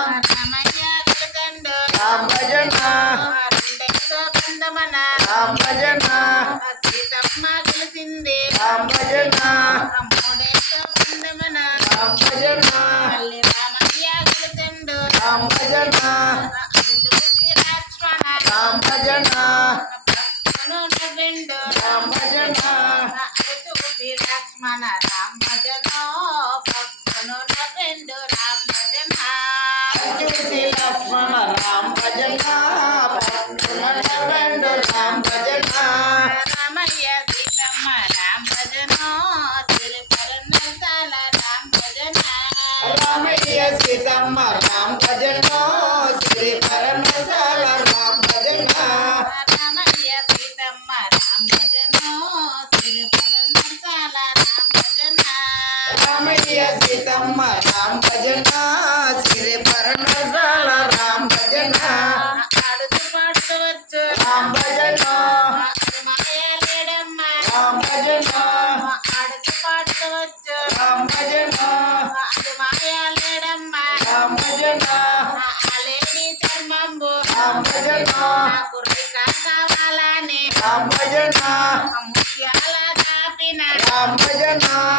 రామయ్య గలకండు రామ భజన రామ భజన సీతమ్మ గెలిచింది రామ భజన రామ భజన రామయ్య గెలిచిండు రామ భజన రామ భజన రామ భజన లక్ష్మణ రామ భజన పక్కను నవ్విండు చూసి లక్ష్మణ రామయ్య సీతమ్మ భజన శ్రీ పరమశాల రామ్ భజన. ఆడుతూ వచ్చు భజన. అది భజన. ఆడుతూ భజన. అది భజన. భజన. భజన భజన.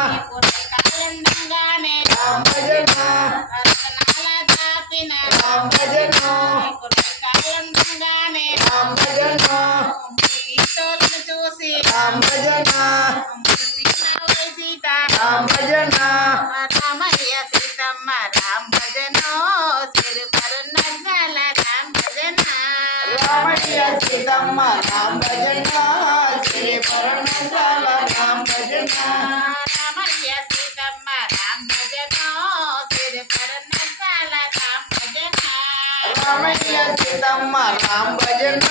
రామ భజన రామ భజన రామయ్య సీతమ్మ రామ భజన సిరి రామ భజన రామయ్య సీతమ్మ రామ భజన శ్రీ రామ భజన రామయ్య సీతమ్మ రామ భజన సిరి రామ భజన రామయ్య సీతమ్మ రామ భజన